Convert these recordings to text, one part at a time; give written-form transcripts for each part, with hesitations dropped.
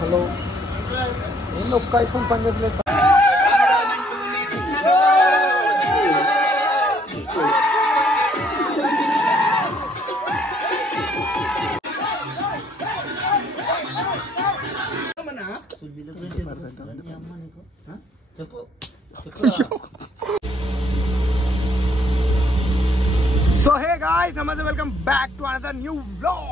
Hello ఏంది ఒక్క iPhone పని చేసలేదు చెప్పు. So hey guys, namaste, welcome back to another new vlog.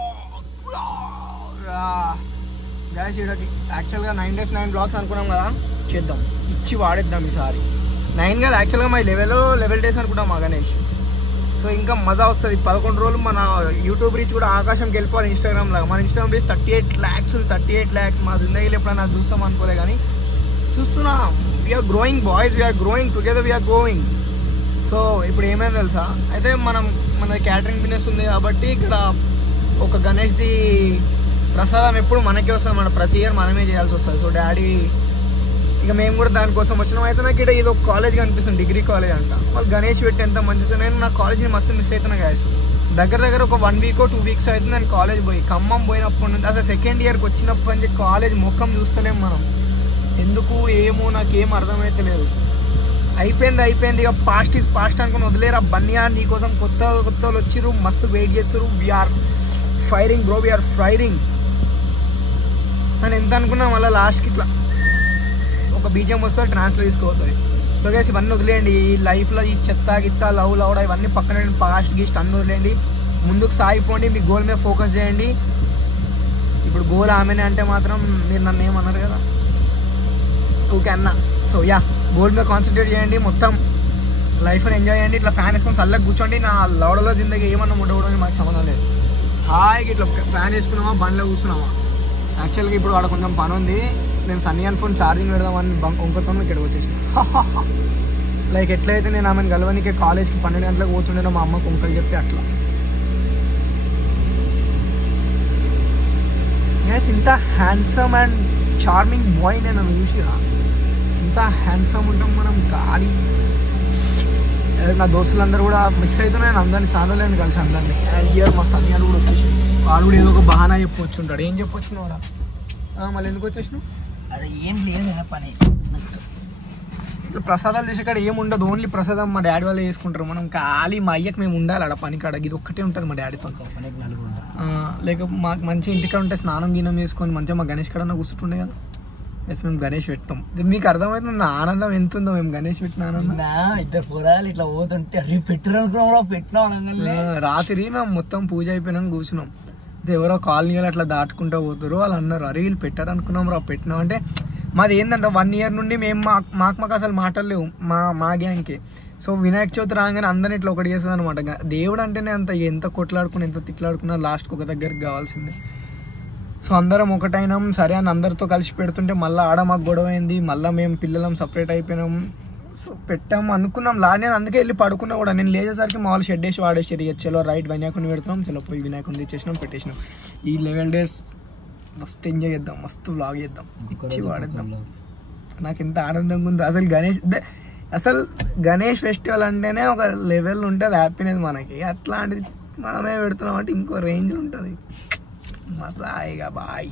Guys ఈడకి యాక్చువల్గా 9 days 9 vlogs అనుకున్నాం కదా, చేద్దాం, ఇచ్చి వాడేద్దాం ఈసారి. 9 కాదు యాక్చువల్గా మా లెవెల్ డేస్ అనుకుంటాం మా గణేష్. సో ఇంకా మజా వస్తుంది. 11 రోజులు మన యూట్యూబ్ రీచ్ కూడా ఆకాశంకి వెళ్ళిపోవాలి. ఇన్స్టాగ్రామ్ లాగా మన ఇన్స్టాగ్రామ్ రీచ్ 38 lakhs. మా జిందగీలో ఎప్పుడైనా చూస్తాం అనుకోలే, కానీ చూస్తున్నాం. We're growing boys, we're growing together, we're growing. So ఇప్పుడు ఏమైనా తెలుసా, అయితే మన క్యాటరింగ్ బిజినెస్ ఉంది కాబట్టి ఇక్కడ ఒక గణేష్ది ప్రసాదం ఎప్పుడు మనకే వస్తుంది, మన ప్రతి ఇయర్ మనమే చేయాల్సి వస్తుంది. సో డాడీ ఇక మేము కూడా దానికోసం వచ్చినాం. అయితే నాకు ఇక్కడ ఇది ఒక కాలేజ్ కనిపిస్తుంది, డిగ్రీ కాలేజ్ అంట. వాళ్ళు గణేష్ పెట్టి ఎంత మంచిది. నేను నా కాలేజ్ని మస్తు మిస్ అవుతున్నా గాయస్. దగ్గర ఒక 1 week or 2 weeks అయితే నేను కాలేజ్ పోయి ఖమ్మం పోయినప్పటి నుంచి అసలు సెకండ్ ఇయర్కి వచ్చినప్పటి నుంచి కాలేజ్ ముఖం చూస్తలేం మనం. ఎందుకు ఏమో నాకేం అర్థమైతే లేదు. అయిపోయింది ఇక పాస్ట్ ఈజ్ పాస్ట్ అనుకుని వదిలేరా. బన్యా నీకోసం కొత్త వాళ్ళు వచ్చిర్రు, మస్తు వెయిట్ చేస్తారు. We're firing bro, we're firing అని ఎంత అనుకున్నా మళ్ళీ లాస్ట్కి ఇట్లా ఒక బీజం వస్తే ట్రాన్స్ఫర్ తీసుకోపోతుంది. సో గైస్ ఇవన్నీ వదిలేయండి. ఈ లైఫ్లో ఈ చెత్త గిత్త లవ్ ఇవన్నీ పక్కన పాస్ట్ గీస్ట్ అన్నీ వదిలేయండి. ముందుకు సాగిపోండి, మీ గోల్ మీద ఫోకస్ చేయండి. ఇప్పుడు గోల్ ఆమెనే అంటే మాత్రం మీరు నన్ను ఏమన్నారు కదా, ఓకే అన్న. సో యా, గోల్ మీద కాన్సన్ట్రేట్ చేయండి, మొత్తం లైఫ్ని ఎంజాయ్ చేయండి. ఇట్లా ఫ్యాన్ వేసుకొని చల్లగా కూర్చోండి. నా లౌడలో జిందగీ ఏమన్నా ఉండకూడదు మాకు సంబంధం లేదు. హాయిగా ఇట్లా ఫ్యాన్ వేసుకున్నామా, బండ్లో కూర్చున్నామా. యాక్చువల్గా ఇప్పుడు వాడు కొంచెం పని ఉంది, నేను సన్నీ ఫోన్ ఛార్జింగ్ పెడదామని ఇంకొకతో ఇక్కడికి వచ్చేసాను. లైక్ ఎట్లయితే నేను ఆమెను గలవనికి కాలేజ్కి 12 గంటలకు పోతుండేనో మా అమ్మకు ఇంకొకరు చెప్పి అట్లా. ఇంత హ్యాండ్సమ్ అండ్ చార్మింగ్ బాయ్ నేను చూసిరా. ఇంత హ్యాండ్సమ్ ఉంటాం మనం గాలి. నా దోస్తులందరూ కూడా మిస్ అవుతున్నా, నేను అందరినీ ఛానల్ కలిసి అందరినీ. అండ్ ఇయర్ మా సన్యాలు కూడా వచ్చేసి వాడు కూడా ఏదో ఒక బహానా చెప్పొచ్చు ఉంటాడు. ఏం చెప్పొచ్చినావు రా, మళ్ళీ ఎందుకు వచ్చేసినావు? అరే ఏం లేదు కదా పని. ఇట్లా ప్రసాదాలు చేసే కాడ ఏమి ఉండదు, ఓన్లీ ప్రసాదం మా డాడీ వాళ్ళు చేసుకుంటారు. మనం ఖాళీ మా అయ్యకి మేము ఉండాలి ఆడ పని కాడ. ఇది ఒక్కటే ఉంటుంది మా డాడీతో. లేక మాకు మంచిగా ఇంటికాడ ఉంటే స్నానం గీనం చేసుకొని మంచిగా మా గణేష్ కాడ కూర్చుంటుండే కదా. ఎస్, మేము గణేష్ పెట్టినాం. మీకు అర్థమవుతుంది నా ఆనందం ఎంత ఉందో. మేము గణేష్ పెట్టిన ఆనందం. ఇద్దరు పోరాలు ఇట్లా పోతుంటే అరే పెట్టినాం. రాత్రి మేము మొత్తం పూజ అయిపోయినాం కూర్చున్నాం. ఎవరో కాలనీలు అట్లా దాటుకుంటూ పోతారు. వాళ్ళు అన్నారు అరే వీళ్ళు పెట్టారు అనుకున్నాం రా. పెట్టినాం అంటే మాది ఏంటంటే 1 year నుండి మేము మాకు అసలు మాటలు లేవు మా గ్యాంగ్కి. సో వినాయక చవితి రాగానే అందరినీ ఇట్లా ఒకటి చేస్తుంది అనమాట. దేవుడు అంటేనే ఎంత కొట్లాడుకుని ఎంత తిట్లాడుకున్నా లాస్ట్కి ఒక దగ్గరికి కావాల్సిందే. సో అందరం ఒకటైనాం సరే అని అందరితో కలిసి పెడుతుంటే మళ్ళీ ఆడ మాకు గొడవ అయింది. మళ్ళీ మేము పిల్లలం సపరేట్ అయిపోయినాం. సో పెట్టాము అనుకున్నాం నేను అందుకే వెళ్ళి పడుకున్నా కూడా. నేను లేచేసరికి మా వాళ్ళు షెడ్ వేసి వాడేసారు. ఇక చలో రైట్ వినాయకుడిని పెడుతున్నాం, చలో పోయి వినాయకుడిని తెచ్చేసినాం, పెట్టేసినాం. ఈ 11 days మస్తు ఎంజాయ్ చేద్దాం, మస్తు వ్లాగ్ చేద్దాం, ఇచ్చి వాడేద్దాం. నాకు ఎంత ఆనందంగా ఉందో అసలు గణేష్ ఫెస్టివల్ అంటేనే ఒక లెవెల్ ఉంటుంది హ్యాపీనెస్ మనకి. అట్లాంటిది మనమే పెడుతున్నాం అంటే ఇంకో రేంజ్ ఉంటుంది. మజాయిగా బాయ్.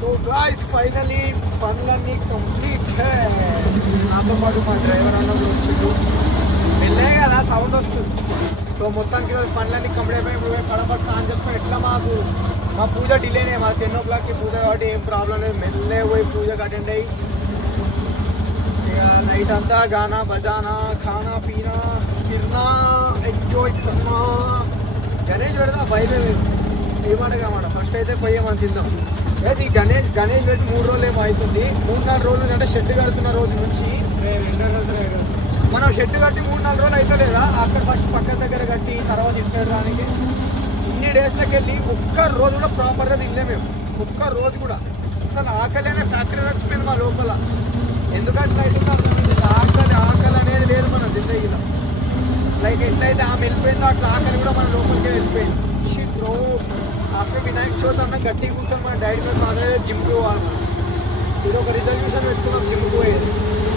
సో గాయ్స్ ఫైనలీ పనులన్నీ కంప్లీట్. నాతో పాటు మా డ్రైవర్ అన్నది వచ్చిండు. వెళ్ళే కదా సౌండ్ వస్తుంది. సో మొత్తానికి పనులన్నీ కంప్లీట్ అయిపోయి ఫటాఫట్ స్నానం చేసుకొని ఎట్లా మా పూజ డిలేనే. మా 10 o'clockకి పూజ కాబట్టి ఏం ప్రాబ్లం లేదు. మెల్లే పోయి పూజకి అటెండ్ అయ్యి ఇక నైట్ అంతా గానా బజానా ఖానా పీనా తిన్నా ఎంజాయ్ కన్నా. గణేష్ పెడతా బయలు ఏమనమాట. ఫస్ట్ అయితే పోయి మనం తిందాం. ఈ గణేష్ పెట్టి 3 రోజులు ఏమో అవుతుంది. 3-4 రోజులు అంటే షెడ్ కడుతున్న రోజు నుంచి మనం షెడ్ కట్టి 3-4 రోజులు అయితే లేదా. అక్కడ ఫస్ట్ పక్క దగ్గర కట్టి తర్వాత ఇటు సైడ్ రానికి ఇన్ని డేస్లోకి వెళ్ళి ఒక్క రోజు కూడా ప్రాపర్గా తినలే మేము. ఒక్క రోజు కూడా అసలు ఆకలి అనే ఫ్యాక్టరీ వచ్చిపోయింది మా లోపల. ఎందుకంటే ఆకలి అనేది లేదు మన జిందగీలో. లైక్ ఎట్లయితే ఆమె వెళ్ళిపోయిందో అట్లా ఆకలి కూడా మన లోపలికి వెళ్ళిపోయింది. Shit bro, after Vinayaka Chavithi అన్న గట్టిగా కూర్చొని మన డాడీ మీద మాదే జిమ్కి పోవాలి. ఇది ఒక రిజల్యూషన్ పెట్టుకున్నాం జిమ్కి పోయేది.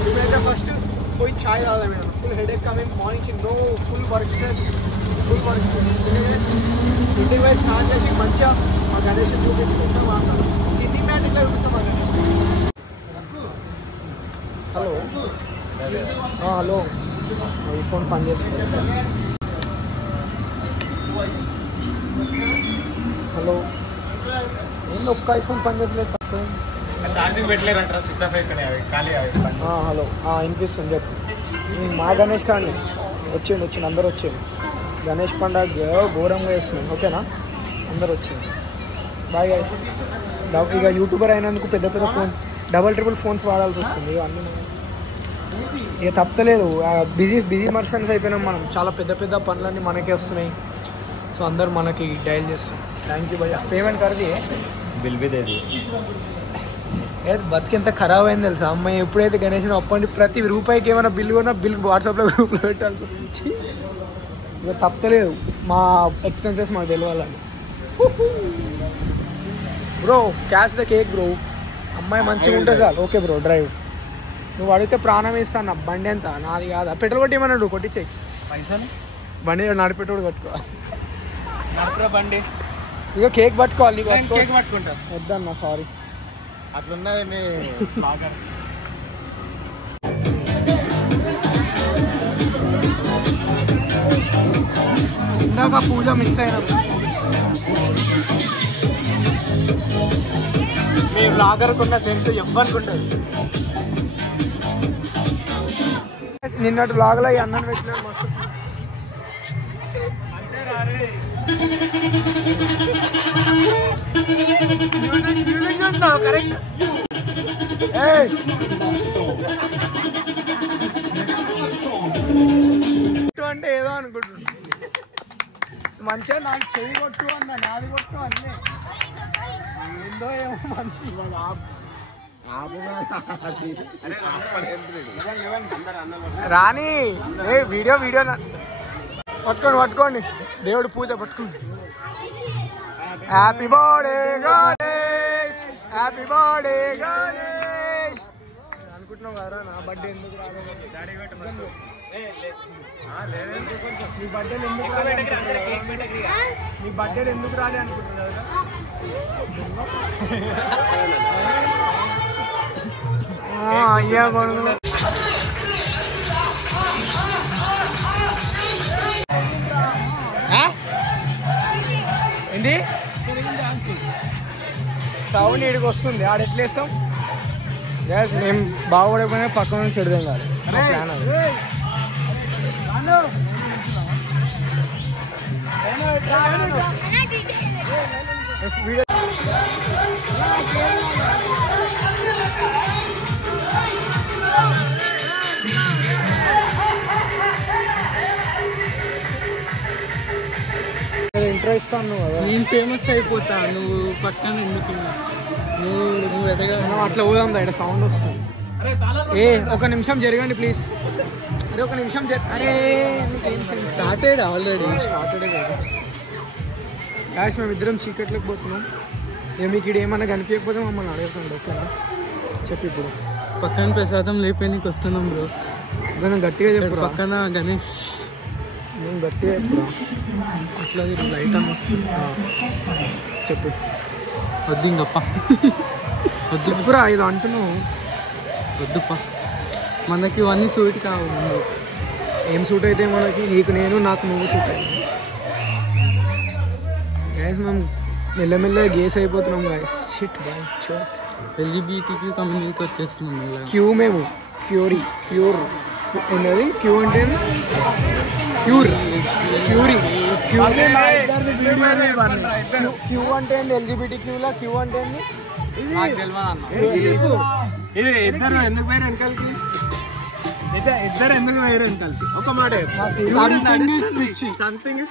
ఇప్పుడైతే ఫస్ట్ పోయి ఛాయ్ తాగాలి. మేము full headache coming morning no full work stress. ఇంటికి పోయి స్నానం చేసి మంచిగా గణేష్ చూపించుకుంటే మాట్లాడు సినిమాటిక్లో చూపిస్తాం మా గణేష్. హలో హలో ఈ ఫోన్ పనిచేస్తుంది. హలో ఏంటి ఒక్క ఐఫోన్ పనిచేస్తలేదు సార్. ఛార్జింగ్ పెట్టలేదంటారా? స్విచ్ ఆఫ్ అయిపోయినాయి ఖాళీ. హలో వినిపిస్తుంది చెప్పు. మా గణేష్ కానీ వచ్చిండు అందరు వచ్చిండు. గణేష్ పండుగ ఘోరంగా వేస్తున్నాం ఓకేనా. అందరు వచ్చింది. Bye guys. ఇక యూట్యూబర్ అయినందుకు పెద్ద పెద్ద ఫోన్ డబల్ ఫోన్స్ వాడాల్సి వస్తుంది. అన్నీ ఇక తప్పలేదు. బిజీ పర్సన్స్ అయిపోయినాం మనం. చాలా పెద్ద పెద్ద పనులన్నీ మనకే వస్తున్నాయి. సో అందరు మనకి డైల్ చేస్తున్నాం. థ్యాంక్ యూ భయ్యా. పేమెంట్ కర్ది బిల్ బి దేది. బతికి ఎంత ఖరాబ్ అయింది తెలుసా అమ్మాయి. ఎప్పుడైతే గణేష్ అప్పటి ప్రతి రూపాయికి ఏమైనా బిల్ కొన్నా బిల్ వాట్సాప్లో గ్రూప్లో పెట్టాల్సి వస్తుంది. ఇక తప్పలేదు. మా ఎక్స్పెన్సెస్ మాకు తెలియాలని. Bro cash the cake bro. అమ్మాయి మంచిగా ఉంటుంది చాలు. Okay bro drive. నువ్వు అడిగితే ప్రాణం ఇస్తాను. బండి ఎంత నాది కాదా. పెట్రోల్ కొట్టి ఏమన్నాడు కొట్టించేయి పైసలు. బండి నాడు పెట్రోల్ కట్టుకో. బండి ఇక కేక్ పట్టుకోవాలి. నీకు కేక్ పట్టుకుంటా వద్దన్నా సారీ. అట్లున్నది మీ ఇందాక పూజ మిస్ అయినా. మీ బ్లాగర్కి ఉన్న సెన్స్ ఎవ్వరికి ఉంటుంది. నిన్నటి బ్లాగ్లో ఈ అన్నం పెట్టినాడు మస్తు. కరెక్ట్ అంటే ఏదో అనుకుంటున్నా. మంచిగా నాకు చెయ్యి కొట్టు అన్న నాది కొట్టు అన్నీ ఏందో ఏమో మంచి రాని. వీడియో పట్టుకోండి దేవుడు పూజ పట్టుకోండి. Happy birthday Ganesh, happy birthday Ganesh అనుకుంటున్నావు కదా. నా బర్త్డే ఎందుకు రాలేదు? మీ బర్త్డేలు ఎందుకు రాలి అనుకుంటున్నావు కదా. అయ్యా కొడుకు ఏంటి సౌండ్ ఇడికి వస్తుంది. ఆడ ఎట్లా వేస్తాం గ్యాస్. మేము బాగుపడకపోయినా పక్క నుంచి చెడదాం కాదు ప్లాన్ అది. వీడియో ఇంట్రో ఇస్తాను కదా. నేను ఫేమస్ అయిపోతా. నువ్వు పక్కన ఎందుకు నువ్వు ఎదగా అట్లా పోదాం. ఇక్కడ సౌండ్ వస్తుంది. ఒక నిమిషం జరగండి ప్లీజ్. అరే ఒక నిమిషం అరే స్టార్టెడ్ ఆల్రెడీ. స్టార్టెడే కదా గ్యాస్. మేము ఇద్దరం చీకట్లోకి పోతున్నాం. మీకు ఇక్కడ ఏమన్నా కనిపించకపోతే మమ్మల్ని అడగకండి ఓకేనా. చెప్పి ఇప్పుడు పక్కన ప్రసాదం లేపేందుకు వస్తున్నాం బ్రో. నేను గట్టిగా చెప్పు. పక్కన గణేష్. నేను గట్టిగా చెప్పురా. అట్లా లైట్ అని వస్తుంది. చెప్పు. వద్దు ఇంకప్ప వద్దు చెప్పురా. ఇది అంటున్నావు వద్దుప్ప. మనకి ఇవన్నీ సూట్ కావు. ఏం సూట్ అయితే మనకి? నీకు నేను, నాకు నువ్వు సూట్ అయ్యి గ్యాస్. మేము మెల్లమెల్లగా గేస్ అయిపోతున్నాం గాయస్. షిట్ బాయ్ చోత్. ఎల్జిబిటిక్యూ కమ్యూనిటీకి వచ్చేస్తున్నాం మెల్లగా. క్యూ మేము క్యూర్ ఏంటది? క్యూ అంటే క్యూరీ. క్యూ అంటే ఏంటి? ఎల్జిబిటి క్యూలా క్యూ అంటే ఏంటి? ఇది ఇద్దరు ఎందుకు వేరే వెనకాలకి? ఇద్దరు ఎందుకు వేరే వెనకాలకి? ఒక మాట సంథింగ్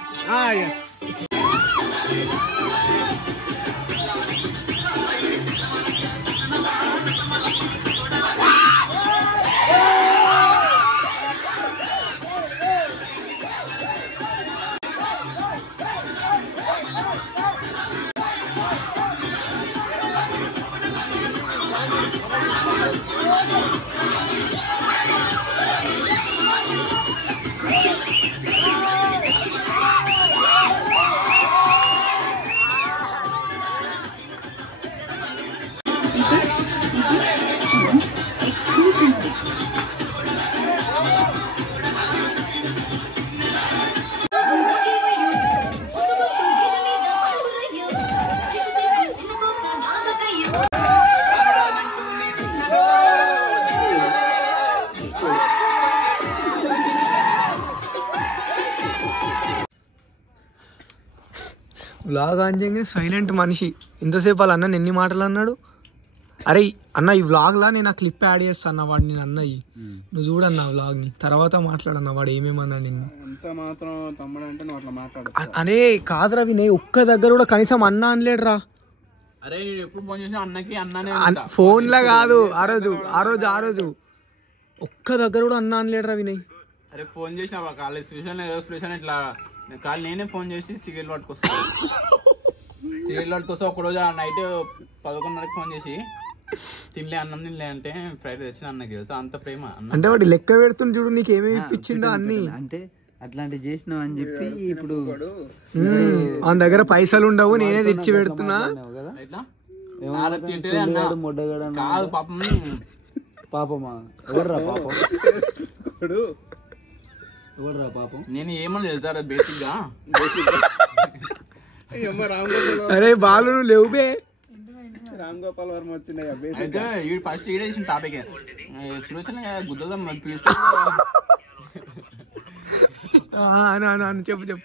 వ్లాగ్ ఆన్ చేయగానే సైలెంట్ మనిషి. ఇంతసేపు వాళ్ళ అన్న ఎన్ని మాటలు అన్నాడు. అరే అన్న ఈ వ్లాగ్లా నేను ఆ క్లిప్ యాడ్ చేస్తాను వాడు నేను అన్నయ్యి నువ్వు చూడన్నా వ్లాగ్ని తర్వాత మాట్లాడన్నా వాడు ఏమేమన్నా నిన్ను ఎంత మాత్రం తమ్ముడు అంటే నువ్వు అట్లా మాట్లాడు. అరే కాదురా వినయ్ ఒక్క దగ్గర కూడా కనీసం అన్న అనలేడురా. అరే నేను ఎప్పుడు ఫోన్ చేసినా అన్నకి అన్ననే ఫోన్ లా కాదు ఆ రోజు ఒక్క దగ్గర కూడా అన్న అనలేడురా వినయ్. అరే ఫోన్ చేసిన కాలేజ్ సురేషన్ ఇట్లా కాళ్ళు నేనే ఫోన్ చేసి సిగరెట్ పట్టుకొస్తాను. సిగరెట్ పట్టుకొస్తా ఒకరోజు నైట్ 11:30కి ఫోన్ చేసి అన్నం తినలే అంటే ఫ్రైడ్ తెచ్చిన అన్నకి తెలుసా అంత ప్రేమ అంటే వాడు లెక్క పెడుతుంది చూడు నీకు ఏమేమి ఇప్పించిండో అన్ని అంటే అట్లాంటివి చేసినావు అని చెప్పి ఇప్పుడు మన దగ్గర పైసలు ఉండవు నేనే తెచ్చి పెడుతున్నా కాదు పాపం పాపమా ఎవర్రా పాపం ఎవర్రా పాపం నేను ఏమని తెలుసా బేసిక్ గా అరే బాలు నువ్వు లేవుబే రామ్ గోపాల్ వర్మ వచ్చిండే అయితే ఫస్ట్ ఈడే చేసిన టాపిక్ సులోచన గుద్దదా చెప్పు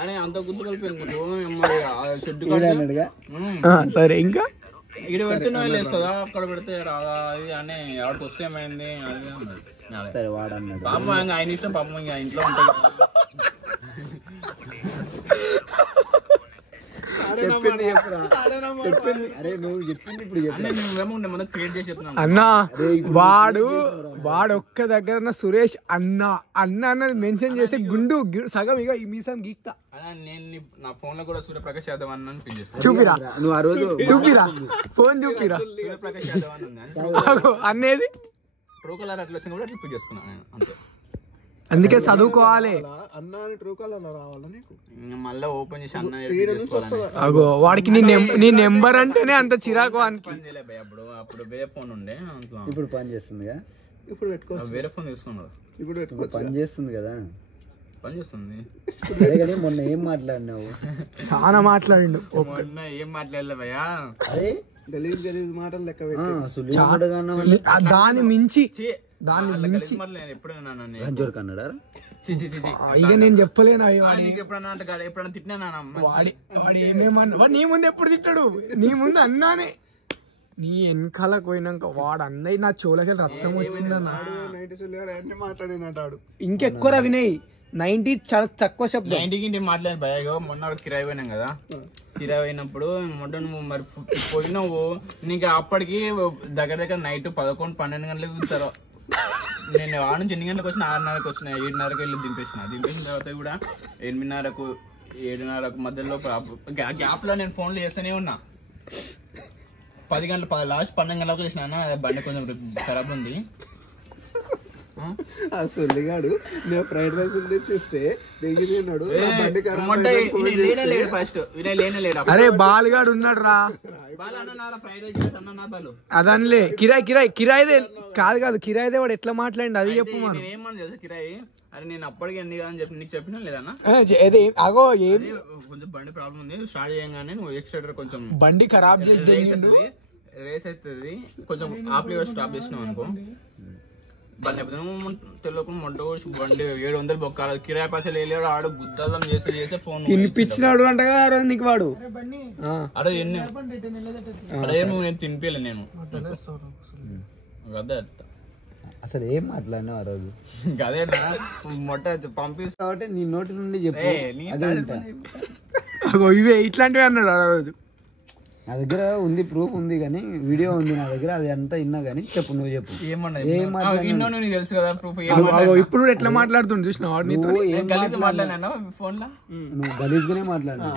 అరే అంత గుద్దు కలిపోయింది సరే ఇంకా ఇక్కడ పెడితే నువ్వు లేస్తుందా అక్కడ పెడితే రాదా అది అని ఎవరికి వస్తే ఏమైంది అది సరే వాడన్నాడు పాపం ఆయన ఇష్టం పాపం ఇంకా ఇంట్లో ఉంటాయి అన్నా వాడు ఒక్క దగ్గర సురేష్ అన్న అన్నది మెన్షన్ చేసి గుండు సగం ఇక మీసం గీక్తా. నేను నా ఫోన్ లో కూడా సూర్యప్రకాష్ యాదవ్ అన్న పిన్ చేస్తాను. చూపిరా నువ్వు ఆ రోజు చూపిరా ఫోన్ చూపిరా సూర్యప్రకాష్ యాదవ్ అన్న అనేది ట్రూ కలర్ అట్లా వచ్చిన కూడా అట్లా పిన్ చేసుకున్నాను నేను అంతే. అందుకే చదువుకోవాలి అన్న ట్రూ కాలర్ రావాలా నీకు మళ్ళీ ఓపెన్ చేసి అన్న అగో వాడికి నీ నెంబర్ అంటేనే అంత చిరాకు అప్పుడు వేరే ఫోన్ ఉండే ఇప్పుడు పని చేస్తుందిగా ఇప్పుడు పెట్టుకోవచ్చు వేరే ఫోన్ తీసుకున్నారు ఇప్పుడు పెట్టుకోవచ్చు పని చేస్తుంది కదా పని చేస్తుంది. అదే కానీ మొన్న ఏం మాట్లాడినావు చాలా మాట్లాడిండు ఏం మాట్లాడలే భయ్యా అరే గలీజ్ మాటలు లెక్క పెట్టి దాని మించి ఎప్పుడైనా కన్నాడా ఇక నేను చెప్పలేను ఎప్పుడైనా తిట్టినా వాడి ఏమేమన్నా వాడు నీ ముందు ఎప్పుడు తిట్టాడు నీ ముందు అన్నానే నీ వెనకాలకు పోయినాక వాడు అన్నయ్య నా చోలకి రక్తం వచ్చిందన్న మాట్లాడినట్టాడు ఇంకెక్కువ వినయ్ 90 చాలా తక్కువ శబ్దం 90కి మాట్లాడి భయ మొన్న కిరాయి పోయినాం కదా కిరాయి పోయినప్పుడు మొట్ట నువ్వు మరి పోయినావు నీకు అప్పటికి దగ్గర నైట్ 11-12 గంటలకు కూర్చారు. నేను ఆ నుంచి 8 గంటలకు వచ్చిన 6:30కి వచ్చిన 7:30కి వెళ్ళి దింపేసిన తర్వాత కూడా 8:30కు 7:30కు మధ్యలో గ్యాప్ లో నేను ఫోన్లు చేస్తూనే ఉన్నా. 10 గంటలు లాస్ట్ 12 గంటలకు చేసిన బండి కొంచెం ఖరాబ్ ఉంది. ఆ సొల్లిగాడు నేను ఫ్రైడ్ రైస్ తెచ్చిస్తే దిగినాడు అరే బాలుగాడు ఉన్నాడు రా అదనిలే కిరాయిదే కాదు కిరాయిదే వాడు ఎట్లా మాట్లాడి అది చెప్పు ఏమని తెలుసా కిరాయి అరే నేను అప్పటికి ఎన్ని అని చెప్పి నీకు చెప్పినా లేదన్నా అగో కొంచెం బండి ప్రాబ్లం ఉంది స్టార్ట్ చేయగానే నువ్వు ఎక్స్ట్రా కొంచెం బండి ఖరాబ్ చేసి రేస్ అవుతుంది కొంచెం ఆప్లీ స్టాప్ చేసినావు అనుకో బండి తెలియకుండా మొట్ట బండి 700 బొక్కాలి కిరాయి పైసలు వెళ్ళాడు ఆడు గుద్దలం చేసి ఫోన్ తినిపించినాడు అంట కదా నీకు వాడు అరే ఎన్ని అరే నువ్వు నేను తినిపించలే నేను అదే అసలు ఏం మాట్లాడినావు ఆ రోజు అదే మొట్ట పంపిస్తా కాబట్టి నీ నోటి నుండి చెప్పు ఇవే ఇట్లాంటివి అన్నాడు ఆ రోజు. నా దగ్గర ఉంది ప్రూఫ్ ఉంది కానీ వీడియో ఉంది నా దగ్గర అది అంతా విన్నా కానీ చెప్పు నువ్వు చెప్పు తెలుసు కదా ప్రూఫ్ ఇప్పుడు ఎట్లా మాట్లాడుతుంది చూసిన వాడు నీతో మాట్లాడినా ఫోన్ లో నువ్వు గలీజ్ గానే మాట్లాడినా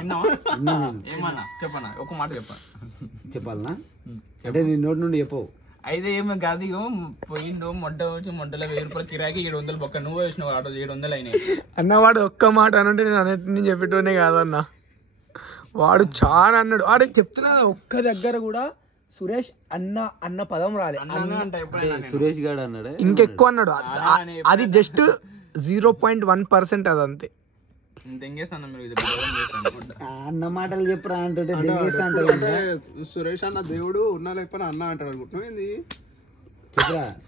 ఏమన్నా చెప్పనా ఒక మాట చెప్పాలనా అంటే నీ నోటి నుండి చెప్పవు అయితే ఏమి కాదు పోయిండు మొట్ట వచ్చి మొట్టలో 1000 రూపాయల కిరాయికి 700 బొక్క నువ్వు వేసినావు ఆటో 700 అయినాయి అన్నవాడు ఒక్క మాట అనంటే నేను అన్నిటిని చెప్పేటోనే కాదన్నా వాడు చాలా అన్నాడు వాడు చెప్తున్నా ఒక్క దగ్గర కూడా సురేష్ అన్న పదం రాలే సురేష్ గారు అన్నాడు ఇంకెక్కువ అన్నాడు అది జస్ట్ 0.1% అదంతే అన్న మాటలు చెప్పరా అంటుంటే సురేష్ అన్న దేవుడు ఉన్నా లేకపోతే అన్న అంటాడు అనుకుంటున్నావు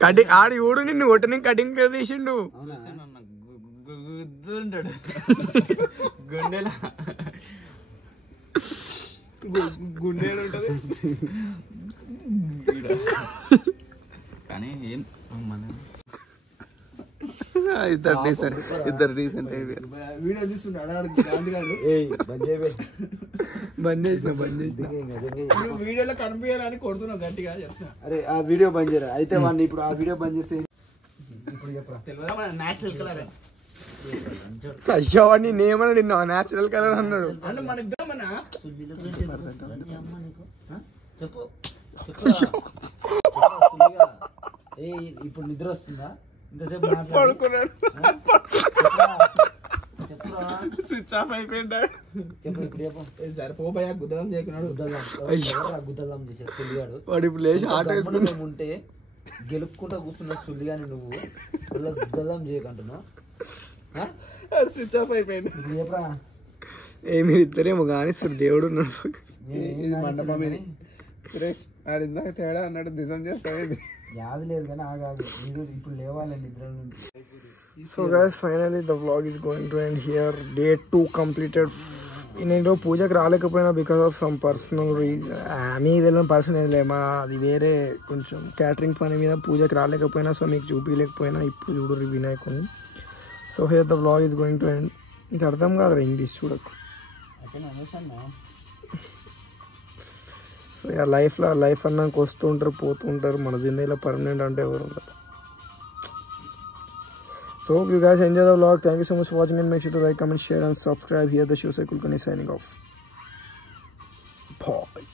కటింగ్ ఆడి ఊడు నిన్ను కొట్టని కటింగ్ తీసిండు గుద్దుంటాడు గుండెలా గుండె ఉంటది కానీ ఏం మన ఇద్దరు డీసెంట్ వీడియో తీస్తున్నాడు బంద్ చేసిన వీడియోలో కనిపించాలని కొడుతున్నావు గట్టిగా చెప్తా. అరే ఆ వీడియో బంద్ చేయరా అయితే వాడిని ఇప్పుడు ఆ వీడియో బంద్ చేస్తే ఇప్పుడు చెప్పరా తెలియదా మన న్యాచురల్ కలర్ అయ్యో వాడిని నేమని నిన్న న్యాచురల్ కలర్ అన్నాడు. అంటే మన ఇద్దరం మన చెప్పు ఇప్పుడు నిద్ర వస్తుందా ఇంతసేపు స్విచ్ ఆఫ్ అయిపోయిందా చెప్పు ఇప్పుడు చెప్పు సరిపోయా గుద్దలం చేయకున్నాడు గుద్దలం చేసే సుల్లిగాడు వాడు ఇప్పుడు లేచి ఆటో వేసుకుంటా ఉంటే గెలుపుకుంటా కూర్చున్న సుల్లిగాని నువ్వు మళ్ళీ గుద్దలం చేయకంటున్నావు స్విచ్ ఆఫ్ అయిపోయింది ఇప్పుడు చెప్పరా ఏమి ఇద్దరేమో కానీ సార్ దేవుడు ఉన్నాడు. మండపం ఇది ఆడిందాక తేడా అన్నాడు నిజం చేస్తావేది యాది లేదు కానీ ఆగాదు మీరు ఇప్పుడు లేవాలి నిద్ర నుంచి. So guys, finally the vlog is going to end here. Day 2 completed. నేను పూజకి రాలేకపోయినా because of some personal reason. మీ తెలియని పర్సన్ ఏం లేదు, అది వేరే కొంచెం క్యాటరింగ్ పని మీద పూజకి రాలేకపోయినా, సో మీకు చూపించలేకపోయినా. ఇప్పుడు చూడు వినాయకుని. So here the vlog is going to end. ఇది అర్థం కాదు ఇంగ్లీష్ చూడకు. సో లైఫ్ అన్నాక వస్తూ ఉంటారు పోతూ ఉంటారు, మన జిందగీలో పర్మనెంట్ అంటే ఎవరు ఉండదు. So hope you guys enjoy the vlog. Thank you so much for watching and make sure to like, comment, share and subscribe. Here the show Kulkarni signing off. Bye.